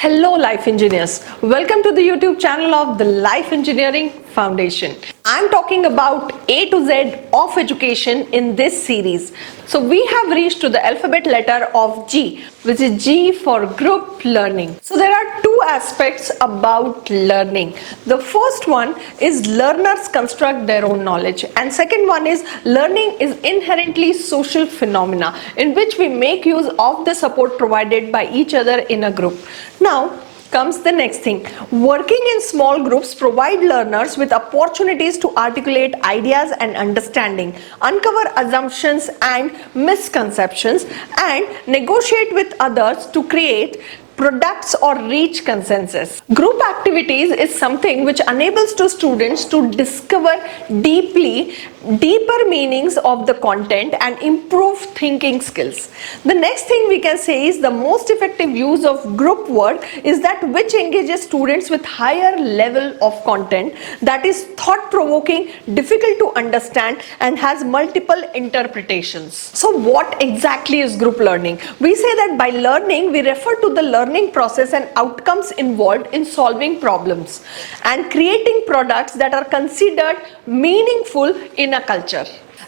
Hello Life Engineers, welcome to the YouTube channel of the Life Engineering Foundation. I'm talking about A to Z of education in this series. So we have reached to the alphabet letter of G, which is G for group learning. So there are two aspects about learning. The first one is learners construct their own knowledge, and second one is learning is inherently social phenomena in which we make use of the support provided by each other in a group. Now comes the next thing. Working in small groups provide learners with opportunities to articulate ideas and understanding, uncover assumptions and misconceptions, and negotiate with others to create products or reach consensus. Group activities is something which enables to students to discover deeper meanings of the content and improve thinking skills. The next thing we can say is the most effective use of group work is that which engages students with higher level of content that is thought-provoking, difficult to understand, and has multiple interpretations. So what exactly is group learning? We say that by learning we refer to the learning process and outcomes involved in solving problems and creating products that are considered meaningful in a culture.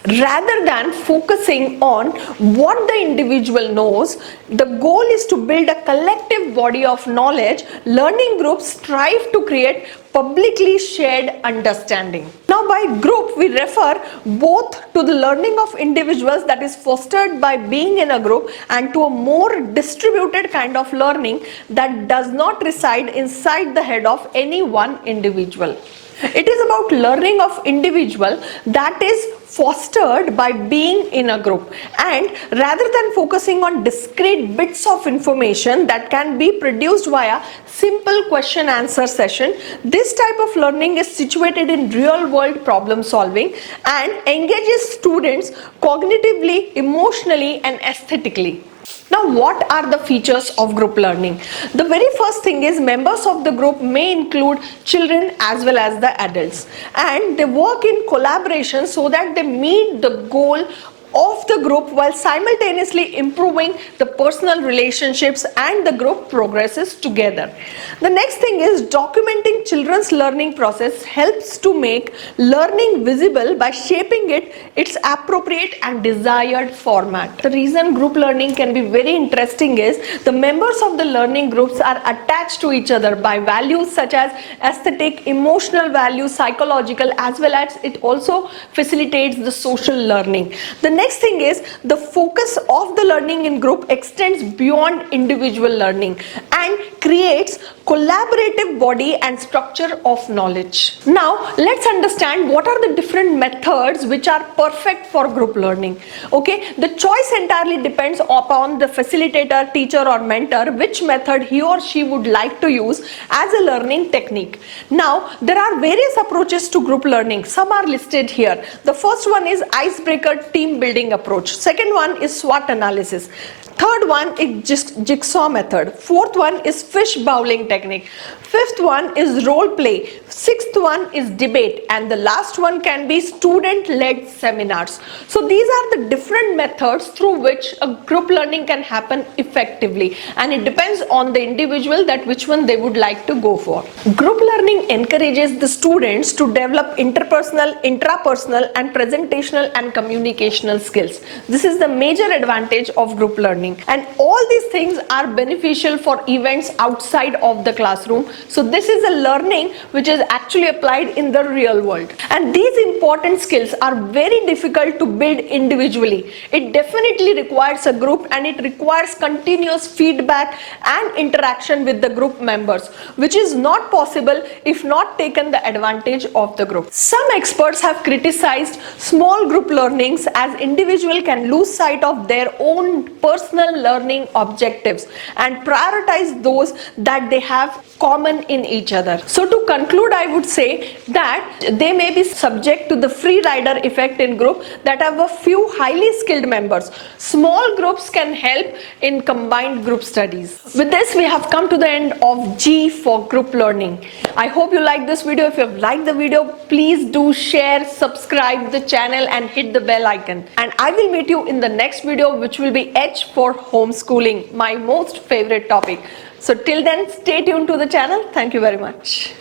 Rather than focusing on what the individual knows, the goal is to build a collective body of knowledge. Learning groups strive to create publicly shared understanding. Now by group we refer both to the learning of individuals that is fostered by being in a group and to a more distributed kind of learning that does not reside inside the head of any one individual. It is about learning of individual that is fostered by being in a group, and rather than focusing on discrete bits of information that can be produced via simple question answer session, this type of learning is situated in real world problem solving and engages students cognitively, emotionally and aesthetically. Now what are the features of group learning? The very first thing is members of the group may include children as well as the adults, and they work in collaboration so that they meet the goal of the group while simultaneously improving the personal relationships and the group progresses together. The next thing is documenting children's learning process helps to make learning visible by shaping its appropriate and desired format. The reason group learning can be very interesting is the members of the learning groups are attached to each other by values such as aesthetic, emotional values, psychological, as well as it also facilitates the social learning. The next thing is the focus of the learning in group extends beyond individual learning and creates collaborative body and structure of knowledge. Now let's understand what are the different methods which are perfect for group learning. Okay, the choice entirely depends upon the facilitator, teacher or mentor which method he or she would like to use as a learning technique. Now there are various approaches to group learning. Some are listed here. The first one is icebreaker team building approach. Second one is SWOT analysis. Third one is jigsaw method. Fourth one is fish bowling technique. Fifth one is role play. Sixth one is debate, and the last one can be student-led seminars. So these are the different methods through which a group learning can happen effectively, and it depends on the individual that which one they would like to go for. Group learning encourages the students to develop interpersonal, intrapersonal and presentational and communicational skills. This is the major advantage of group learning, and all these things are beneficial for events outside of the classroom. So this is a learning which is actually applied in the real world, and these important skills are very difficult to build individually. It definitely requires a group, and it requires continuous feedback and interaction with the group members, which is not possible if not taken the advantage of the group. Some experts have criticized small group learnings as individual can lose sight of their own personal learning objectives and prioritize those that they have common in each other. So to conclude conclude, I would say that they may be subject to the free rider effect in group that have a few highly skilled members. Small groups can help in combined group studies. With this, we have come to the end of G for group learning. I hope you like this video. If you have liked the video, please do share, subscribe the channel and hit the bell icon. And I will meet you in the next video, which will be H for homeschooling, my most favorite topic. So till then, stay tuned to the channel. Thank you very much.